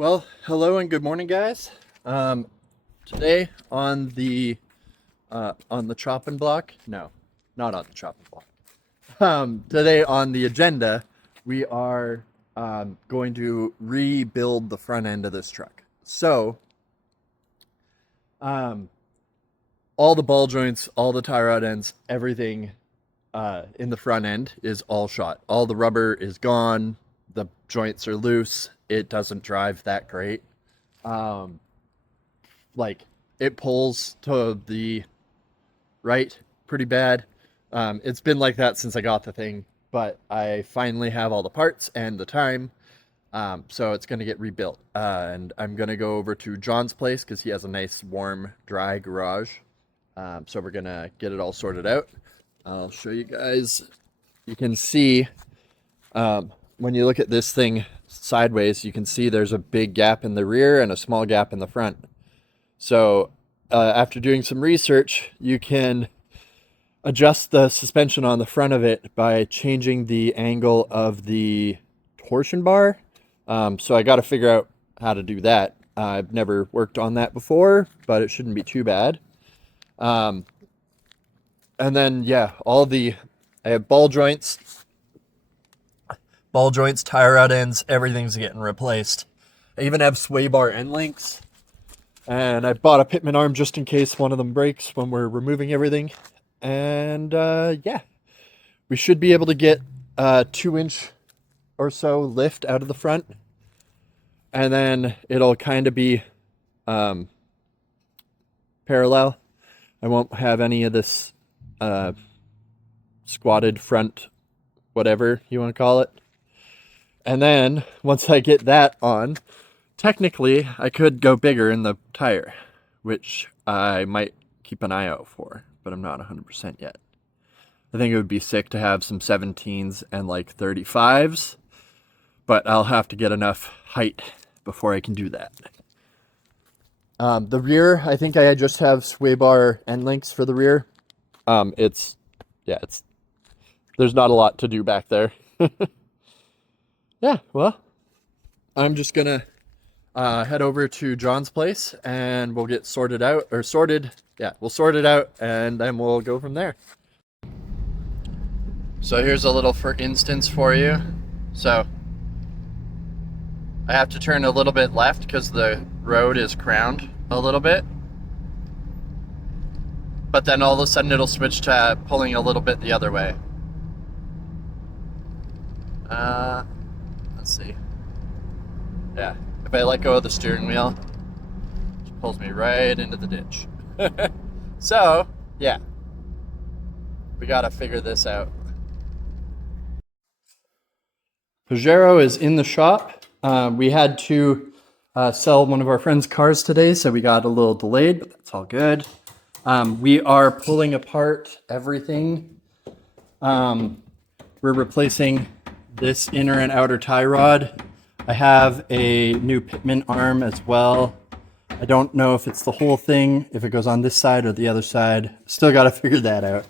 Well, hello and good morning, guys. Today on the chopping block, no, not on the chopping block. Today on the agenda, we are going to rebuild the front end of this truck. So, all the ball joints, all the tie rod ends, everything in the front end is all shot. All the rubber is gone. The joints are loose. It doesn't drive that great. Like it pulls to the right pretty bad. It's been like that since I got the thing, but I finally have all the parts and the time. So it's going to get rebuilt. And I'm going to go over to John's place because he has a nice, warm, dry garage. So we're going to get it all sorted out. I'll show you guys. You can see when you look at this thing sideways, you can see there's a big gap in the rear and a small gap in the front. So after doing some research, you can adjust the suspension on the front of it by changing the angle of the torsion bar. So I got to figure out how to do that. I've never worked on that before, but it shouldn't be too bad. And then, yeah, I have ball joints, tie rod ends, everything's getting replaced. I even have sway bar end links. And I bought a pitman arm just in case one of them breaks when we're removing everything. And yeah, we should be able to get a 2-inch or so lift out of the front. And then it'll kind of be parallel. I won't have any of this squatted front, whatever you want to call it. And then once I get that on, technically I could go bigger in the tire, which I might keep an eye out for, but I'm not 100% yet. I think it would be sick to have some 17s and like 35s, but I'll have to get enough height before I can do that. The rear, I think I just have sway bar end links for the rear. There's not a lot to do back there. Yeah, well, I'm just gonna head over to John's place and we'll get sorted out, or sorted. Yeah, we'll sort it out and then we'll go from there. So here's a little for instance for you. So I have to turn a little bit left because the road is crowned a little bit. But then all of a sudden it'll switch to pulling a little bit the other way. Let's see. Yeah, if I let go of the steering wheel, it pulls me right into the ditch. So, yeah, we gotta figure this out. Pajero is in the shop. We had to sell one of our friend's cars today, so we got a little delayed, but that's all good. We are pulling apart everything. We're replacing this inner and outer tie rod. I have a new pitman arm as well. I don't know if it's the whole thing, if it goes on this side or the other side. Still got to figure that out.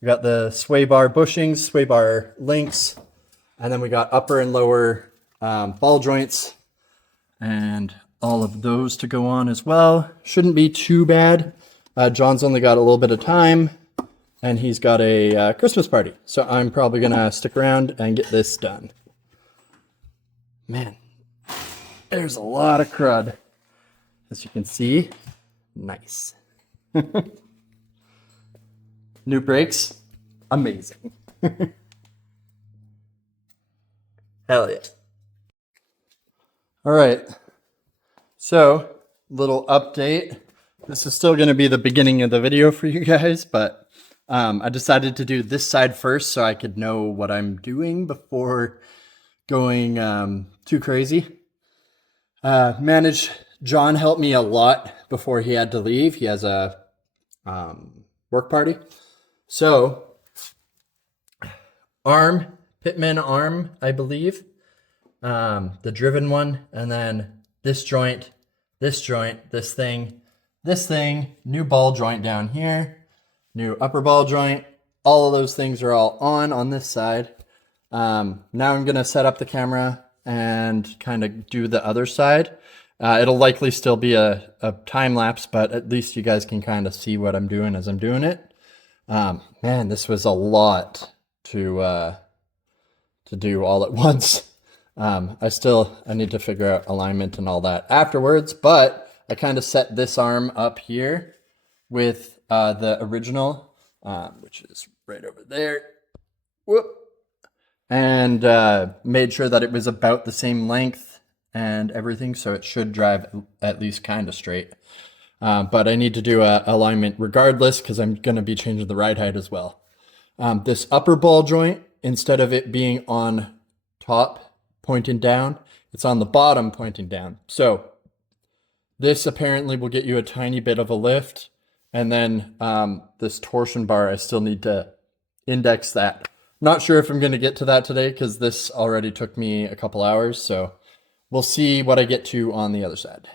We got the sway bar bushings, sway bar links, and then we got upper and lower ball joints and all of those to go on as well. Shouldn't be too bad. John's only got a little bit of time and he's got a Christmas party. So I'm probably gonna stick around and get this done. Man, there's a lot of crud. As you can see, nice. New brakes, amazing. Hell yeah. All right, so little update. This is still gonna be the beginning of the video for you guys, but I decided to do this side first so I could know what I'm doing before going too crazy. John helped me a lot before he had to leave. He has a work party. So, pitman arm, I believe. The driven one, and then this joint, this thing, new ball joint down here, new upper ball joint. All of those things are all on this side. Now I'm gonna set up the camera, and kind of do the other side. It'll likely still be a time lapse, but at least you guys can kind of see what I'm doing as I'm doing it. Man, this was a lot to do all at once. I need to figure out alignment and all that afterwards, but I kind of set this arm up here with the original, which is right over there. Whoop. And made sure that it was about the same length and everything, so it should drive at least kind of straight. But I need to do a alignment regardless because I'm going to be changing the ride height as well. This upper ball joint, instead of it being on top pointing down, it's on the bottom pointing down. So this apparently will get you a tiny bit of a lift. And then this torsion bar, I still need to index that. Not sure if I'm going to get to that today because this already took me a couple hours. So we'll see what I get to on the other side.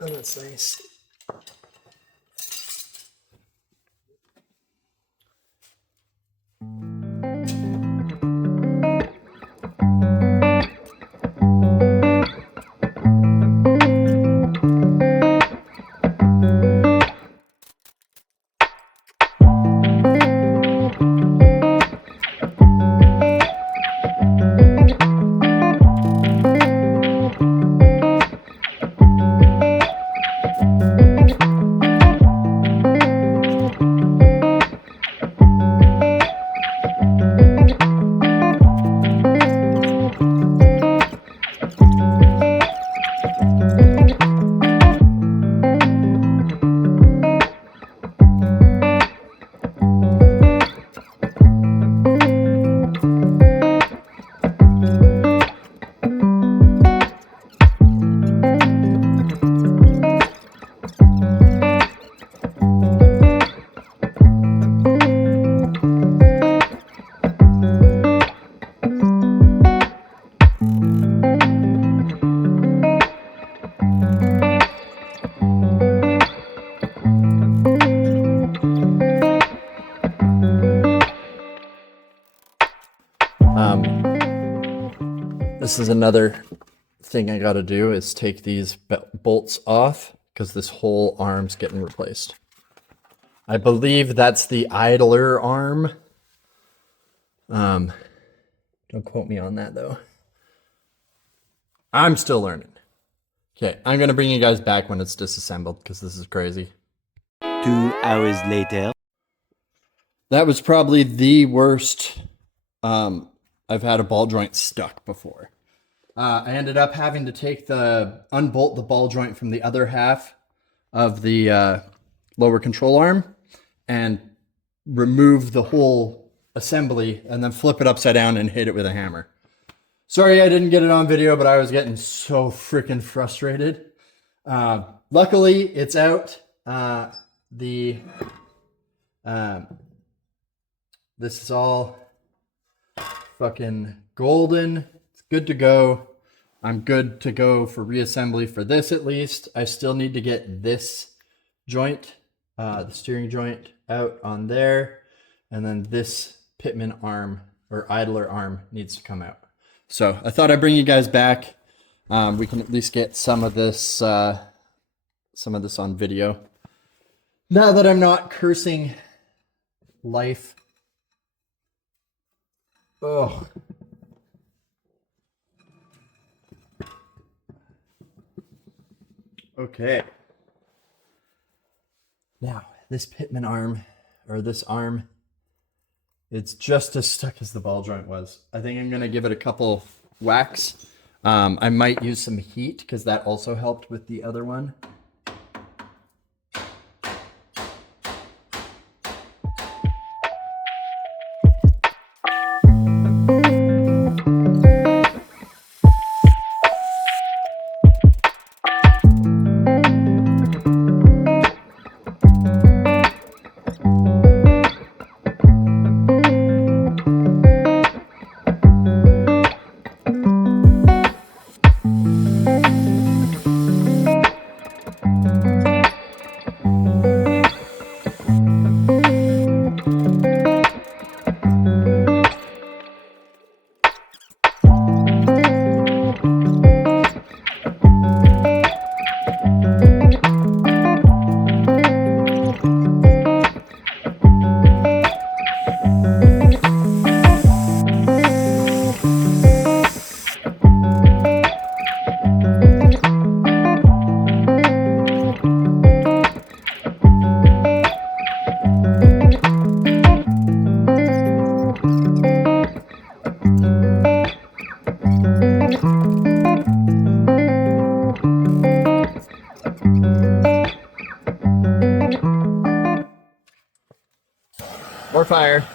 Oh, that's nice. This is another thing I got to do is take these bolts off because this whole arm's getting replaced. I believe that's the idler arm. Don't quote me on that though. I'm still learning. Okay, I'm going to bring you guys back when it's disassembled because this is crazy. 2 hours later. That was probably the worst I've had a ball joint stuck before. I ended up having to unbolt the ball joint from the other half of the lower control arm and remove the whole assembly and then flip it upside down and hit it with a hammer. Sorry I didn't get it on video, but I was getting so freaking frustrated. Luckily, it's out. This is all fucking golden. It's good to go. I'm good to go for reassembly for this at least. I still need to get this joint, the steering joint out on there. And then this pitman arm or idler arm needs to come out. So I thought I'd bring you guys back. We can at least get some of this on video. Now that I'm not cursing life. Oh. Okay. Now, this pitman arm, or this arm, it's just as stuck as the ball joint was. I think I'm going to give it a couple whacks. I might use some heat because that also helped with the other one. fire.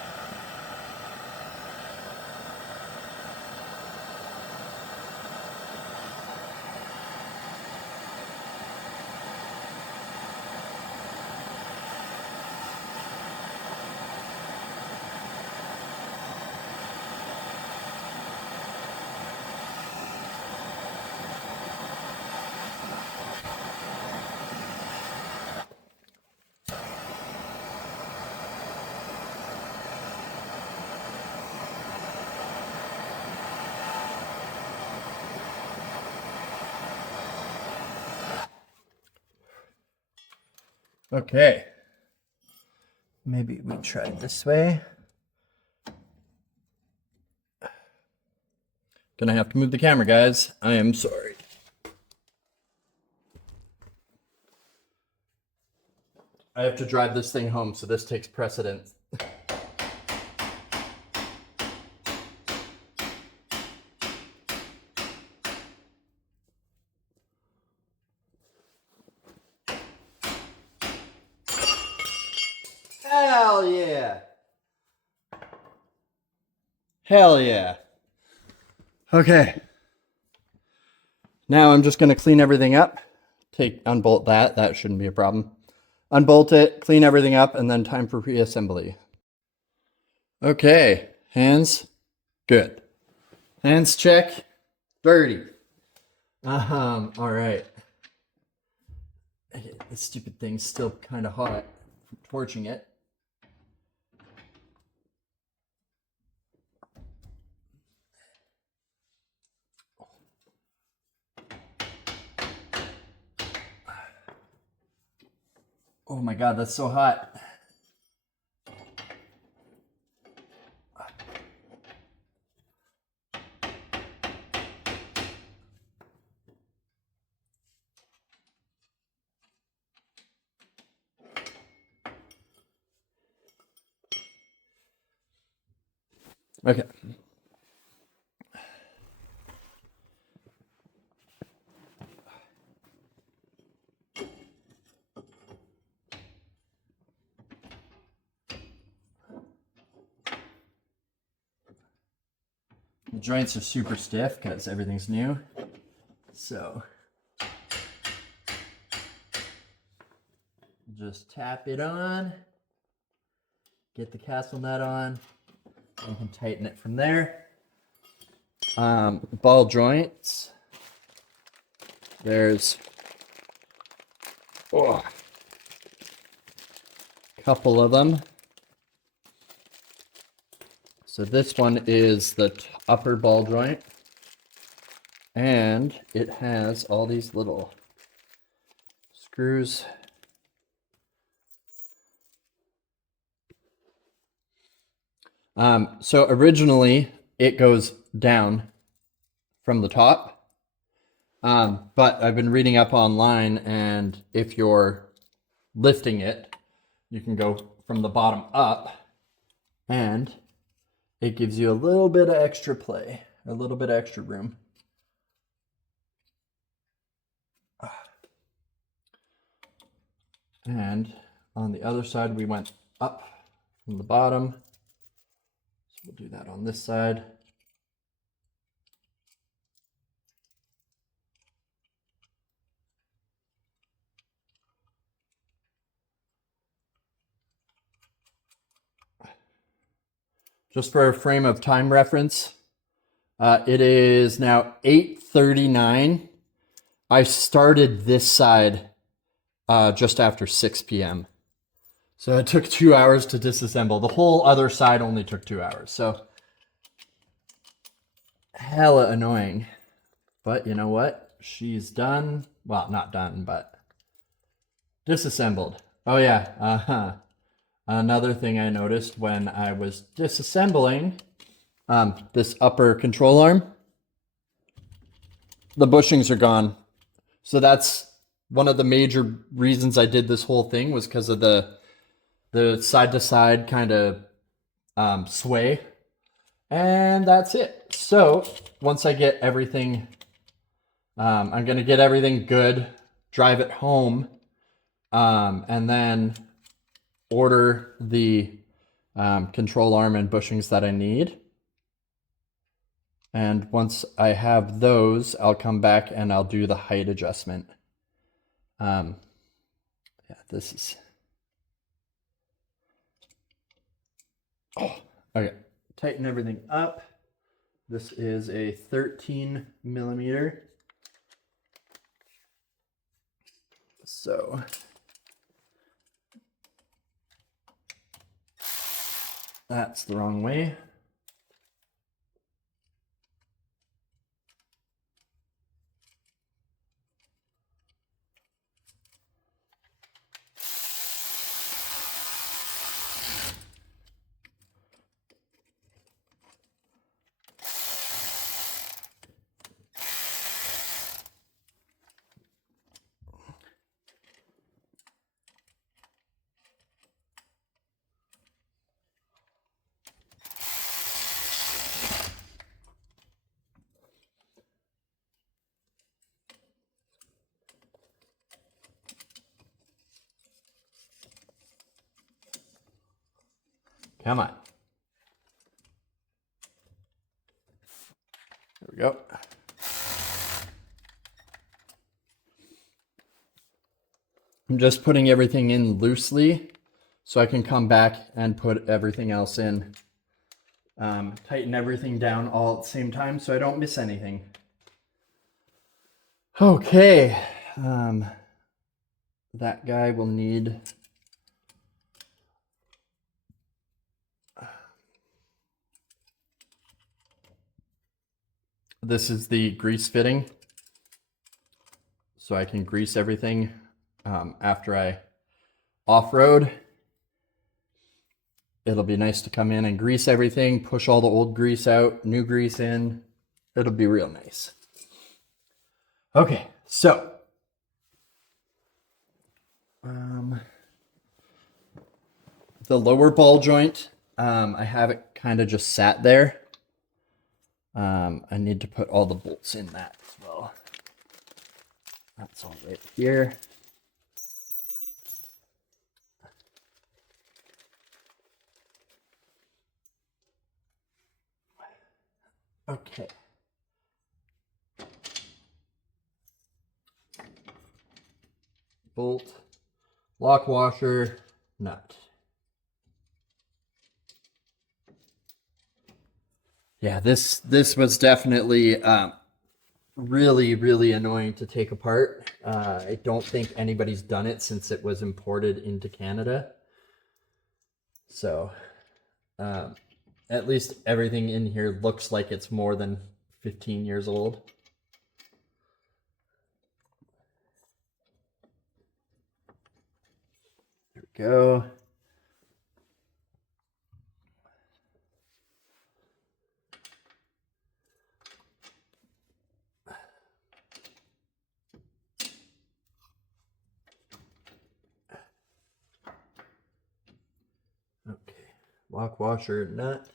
Okay. Maybe we try it this way. Gonna have to move the camera, guys. I am sorry. I have to drive this thing home, so this takes precedence. Hell yeah! Hell yeah! Okay. Now I'm just going to clean everything up. Unbolt that. That shouldn't be a problem. Unbolt it, clean everything up, and then time for reassembly. Okay. Hands. Good. Hands check. Dirty. All right. This stupid thing's still kind of hot from torching it. Oh my God, that's so hot. Okay. The joints are super stiff because everything's new. So just tap it on, get the castle nut on, and can tighten it from there. Ball joints. There's a couple of them. So this one is the upper ball joint, and it has all these little screws. So originally it goes down from the top, but I've been reading up online, and if you're lifting it, you can go from the bottom up, and it gives you a little bit of extra play, a little bit of extra room. And on the other side, we went up from the bottom. So we'll do that on this side. Just for a frame of time reference, it is now 8:39. I started this side just after 6 p.m. So it took 2 hours to disassemble. The whole other side only took 2 hours. So hella annoying. But you know what? She's done. Well, not done, but disassembled. Oh yeah. Another thing I noticed when I was disassembling this upper control arm, the bushings are gone. So that's one of the major reasons I did this whole thing, was because of the side to side kind of sway. And that's it. So once I get everything, I'm going to get everything good, drive it home, and then order the control arm and bushings that I need. And once I have those, I'll come back and I'll do the height adjustment. Yeah, this is... Oh, okay. Tighten everything up. This is a 13 millimeter. So that's the wrong way. Come on. There we go. I'm just putting everything in loosely so I can come back and put everything else in. Tighten everything down all at the same time so I don't miss anything. Okay. That guy will need... This is the grease fitting, so I can grease everything after I off-road. It'll be nice to come in and grease everything, push all the old grease out, new grease in. It'll be real nice. Okay, so the lower ball joint, I have it kind of just sat there. I need to put all the bolts in that as well. That's all right here. Okay. Bolt, lock washer, nut. Yeah, this was definitely really annoying to take apart. I don't think anybody's done it since it was imported into Canada. So at least everything in here looks like it's more than 15 years old. There we go. Okay, lock washer nut.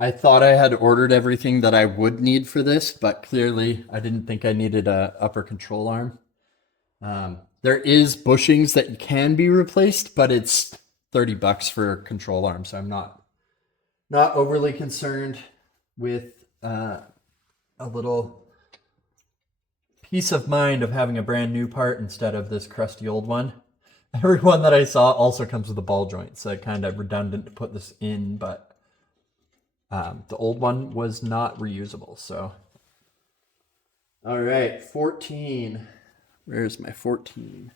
I thought I had ordered everything that I would need for this, but clearly I didn't think I needed a upper control arm. There is bushings that can be replaced, but it's $30 for a control arm, so I'm not overly concerned with a little peace of mind of having a brand new part instead of this crusty old one. Every one that I saw also comes with a ball joint, so kind of redundant to put this in, but the old one was not reusable, so. All right, 14. Where's my 14?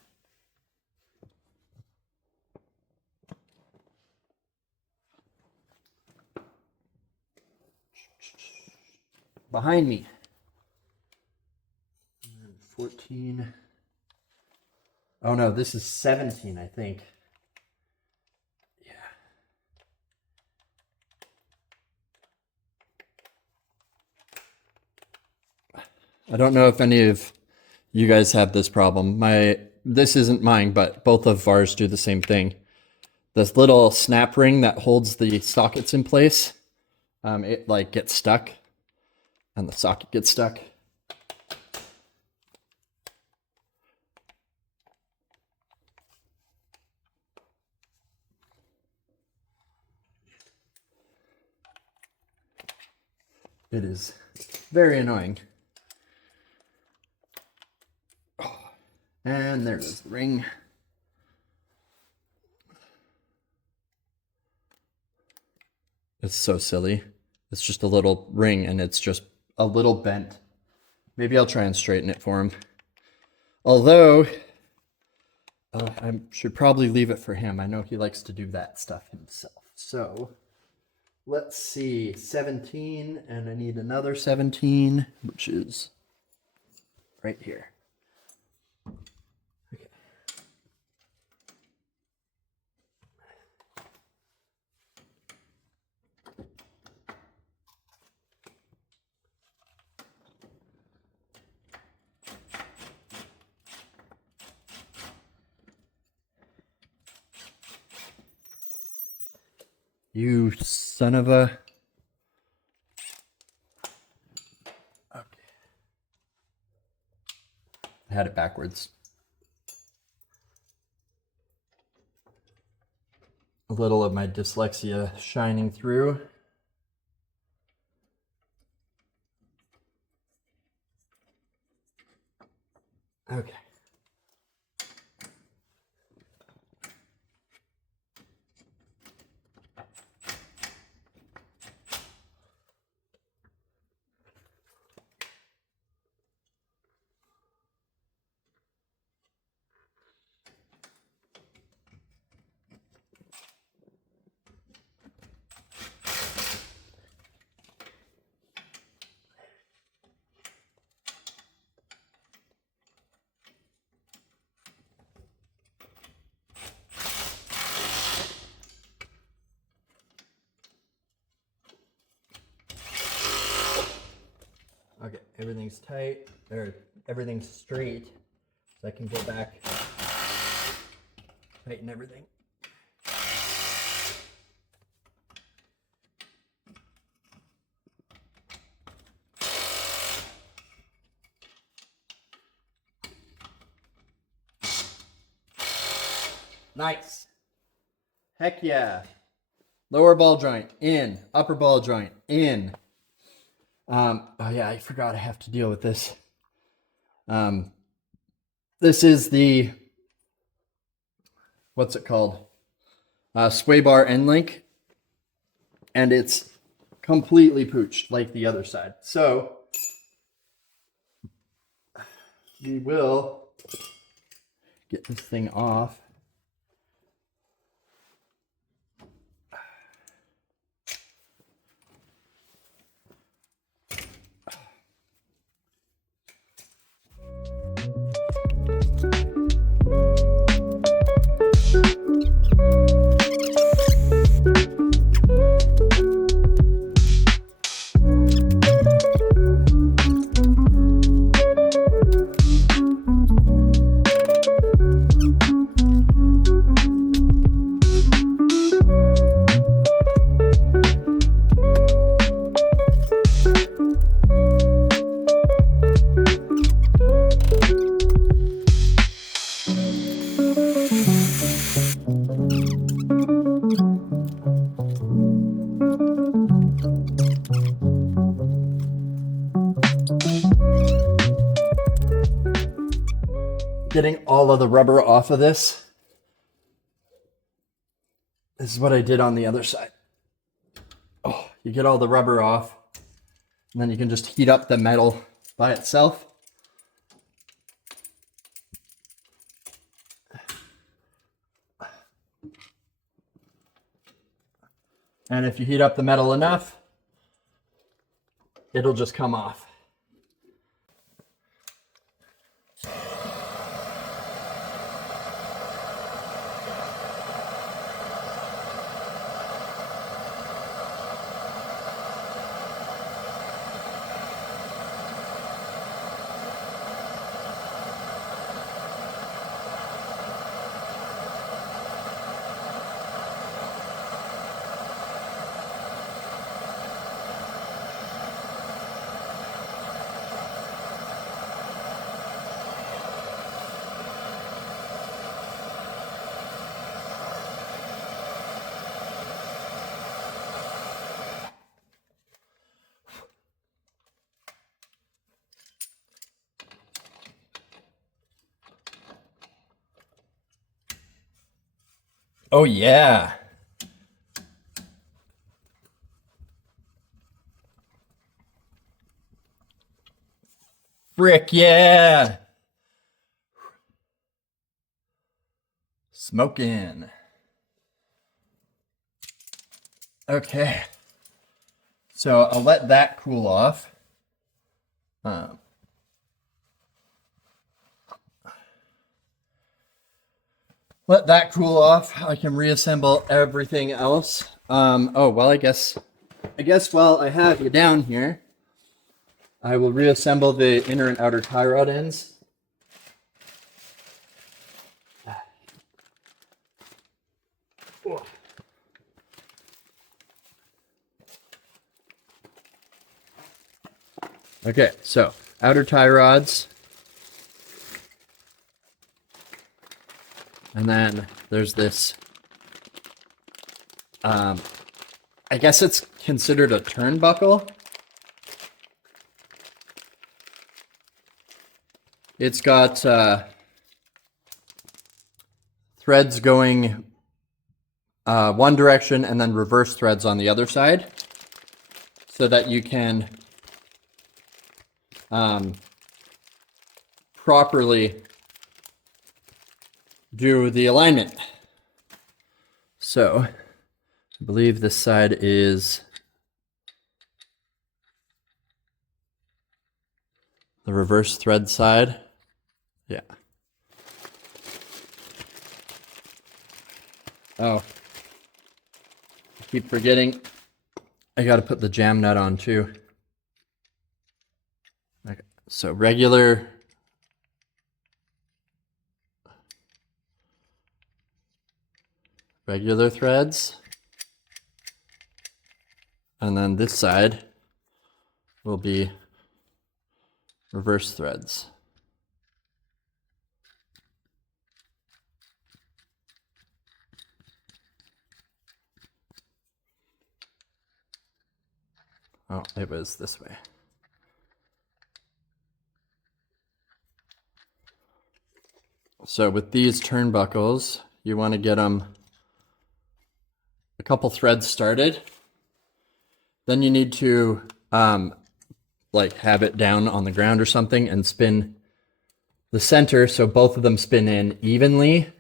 Behind me. 14. Oh no, this is 17, I think. I don't know if any of you guys have this problem. This isn't mine, but both of ours do the same thing. This little snap ring that holds the sockets in place, it like gets stuck. and the socket gets stuck. It is very annoying. And there's the ring. It's so silly. It's just a little ring and it's just a little bent. Maybe I'll try and straighten it for him. Although, I should probably leave it for him. I know he likes to do that stuff himself. So, let's see. 17, and I need another 17, which is right here. Okay. You son of a... Okay. I had it backwards. A little of my dyslexia shining through. Okay. Okay, everything's tight, or everything's straight, so I can go back, tighten everything. Nice. Heck yeah. Lower ball joint, in. Upper ball joint, in. Oh yeah, I forgot I have to deal with this. This is the, what's it called? Sway bar end link. And it's completely pooched like the other side. So we will get this thing off. Getting all of the rubber off of this. This is what I did on the other side. Oh, you get all the rubber off, and then you can just heat up the metal by itself. And if you heat up the metal enough, it'll just come off. Oh yeah. Frick yeah. Smoking. Okay. So I'll let that cool off. Let that cool off. I can reassemble everything else. Oh well, I guess while I have you down here, I will reassemble the inner and outer tie rod ends. Okay, so outer tie rods. And then there's this, I guess it's considered a turnbuckle. It's got threads going one direction and then reverse threads on the other side so that you can properly do the alignment. So I believe this side is the reverse thread side. Yeah. Oh, I keep forgetting. I got to put the jam nut on too. Okay. So regular threads. And then this side will be reverse threads. Oh, it was this way. So with these turnbuckles, you want to get them a couple threads started. Then you need to like have it down on the ground or something and spin the center so both of them spin in evenly.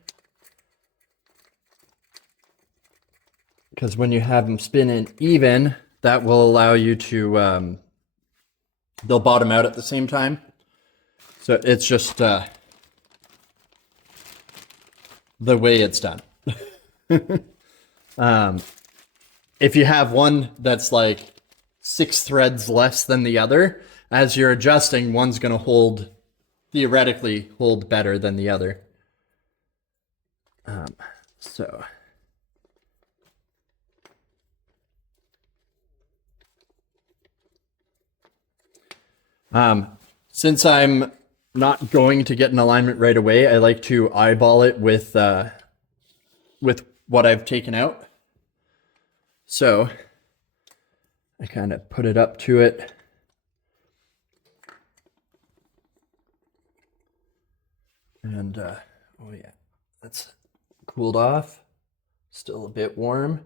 Because when you have them spin in even, that will allow you to, they'll bottom out at the same time. So it's just the way it's done. If you have one that's like 6 threads less than the other, as you're adjusting, one's going to theoretically hold better than the other. Since I'm not going to get an alignment right away, I like to eyeball it with what I've taken out. So I kind of put it up to it. And oh yeah, that's cooled off. Still a bit warm.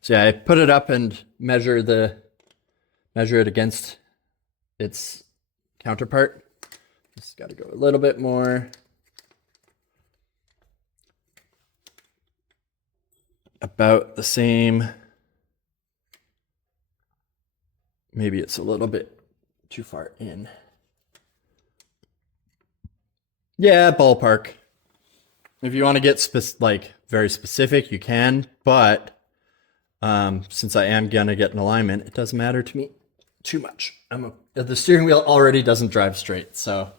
So yeah, I put it up and measure it against its counterpart. Just got to go a little bit more. About the same. Maybe it's a little bit too far in. Yeah, ballpark. If you want to get very specific, you can, but since I am gonna get an alignment, it doesn't matter to me too much. The steering wheel already doesn't drive straight, so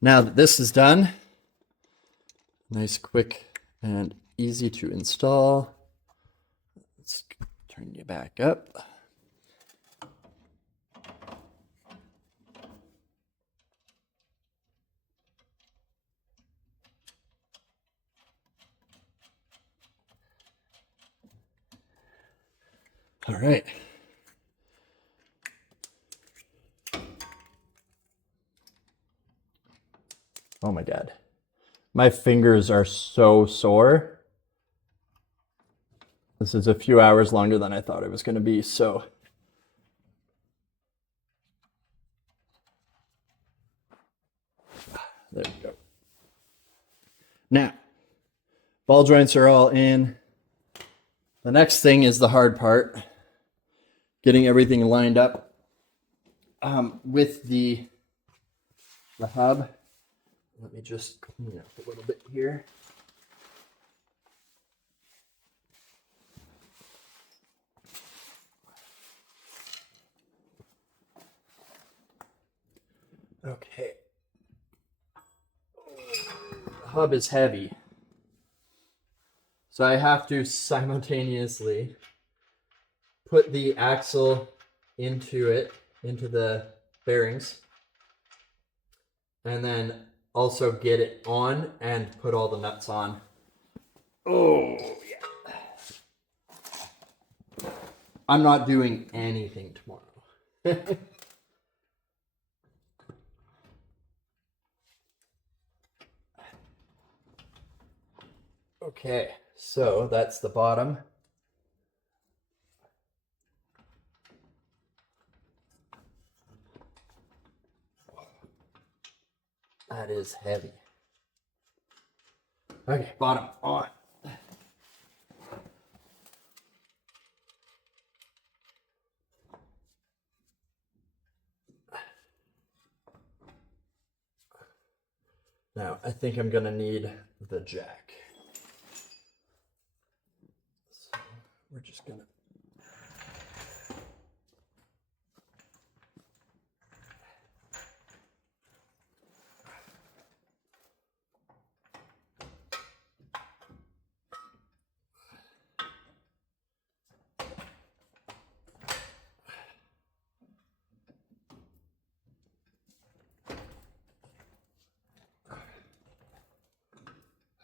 now that this is done, nice, quick, and easy to install. Let's turn you back up. All right. Oh my God. My fingers are so sore. This is a few hours longer than I thought it was going to be, so. There we go. Now, ball joints are all in. The next thing is the hard part, getting everything lined up with the hub. Let me just clean up a little bit here. Okay. The hub is heavy. So I have to simultaneously put the axle into the bearings, and then also get it on and put all the nuts on. Oh, yeah. I'm not doing anything tomorrow. Okay, so that's the bottom. That is heavy. Okay, bottom on. Now, I think I'm gonna need the jack. So we're just gonna.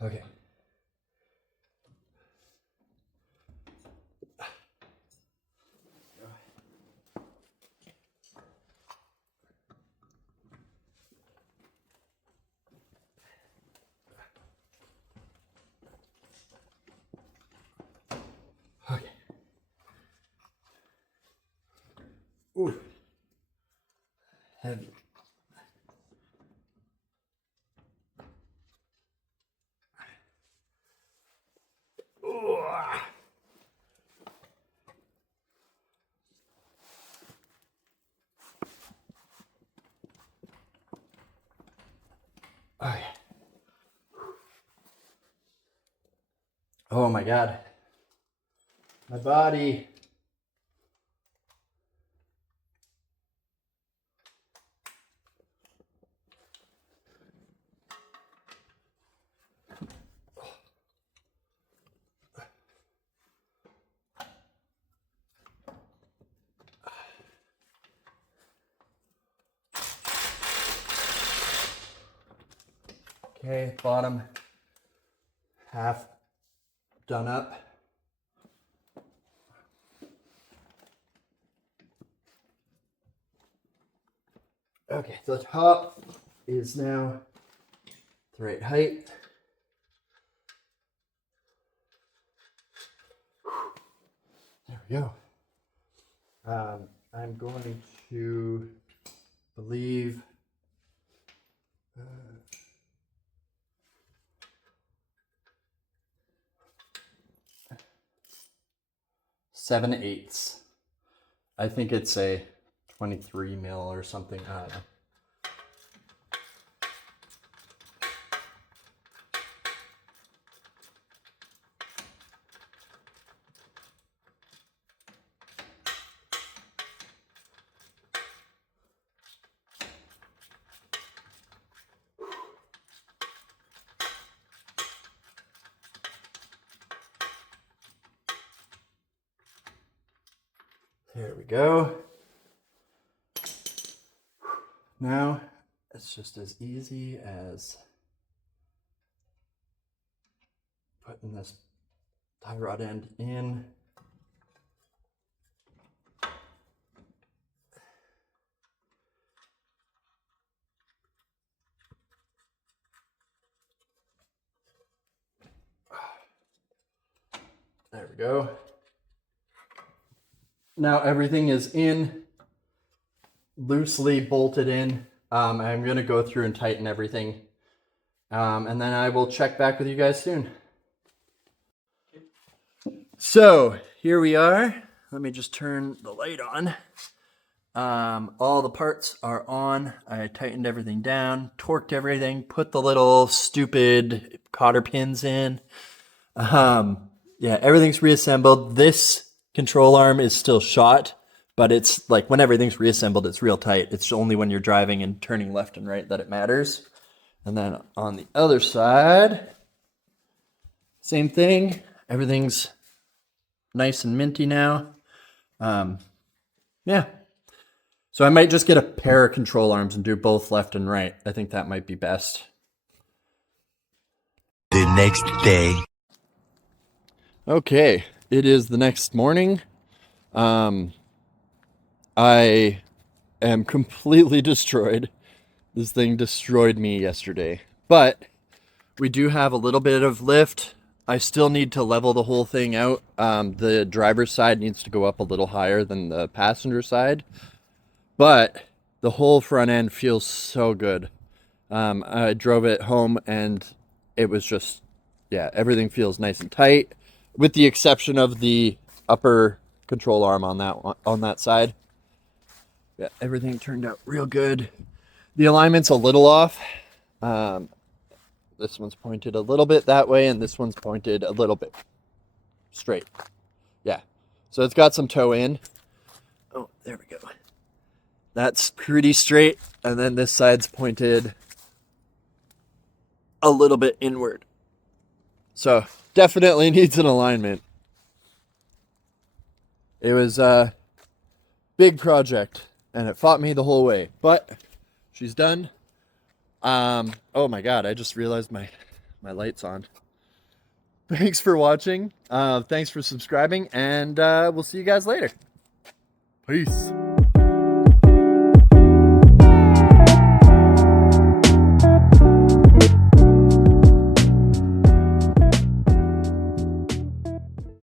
Okay. Okay. Ooh. Heavy. Ooh. Okay. Oh my God. My body. Okay, bottom half done up. Okay, so the top is now the right height. There we go. I'm going to believe 7/8. I think it's a 23 mil or something. I don't know. There we go. Now it's just as easy as putting this tie rod end in. go. Now everything is in, loosely bolted in. I'm going to go through and tighten everything. And then I will check back with you guys soon. So here we are. Let me just turn the light on. All the parts are on. I tightened everything down, torqued everything, put the little stupid cotter pins in. Yeah, everything's reassembled. This control arm is still shot, but it's like when everything's reassembled, it's real tight. It's only when you're driving and turning left and right that it matters. And then on the other side, same thing. Everything's nice and minty now. Yeah. So I might just get a pair of control arms and do both left and right. I think that might be best. The next day. Okay, it is the next morning. I am completely destroyed. This thing destroyed me yesterday. But we do have a little bit of lift. I still need to level the whole thing out. The driver's side needs to go up a little higher than the passenger side. But the whole front end feels so good. I drove it home and it was just, yeah, everything feels nice and tight, with the exception of the upper control arm on that side. Yeah, everything turned out real good. The alignment's a little off. This one's pointed a little bit that way, and this one's pointed a little bit straight. Yeah, so it's got some toe in. Oh, there we go. That's pretty straight, and then this side's pointed a little bit inward. So definitely needs an alignment. It was a big project, and it fought me the whole way, but she's done. Oh my god, I just realized my light's on. Thanks for watching. Thanks for subscribing, and we'll see you guys later. Peace.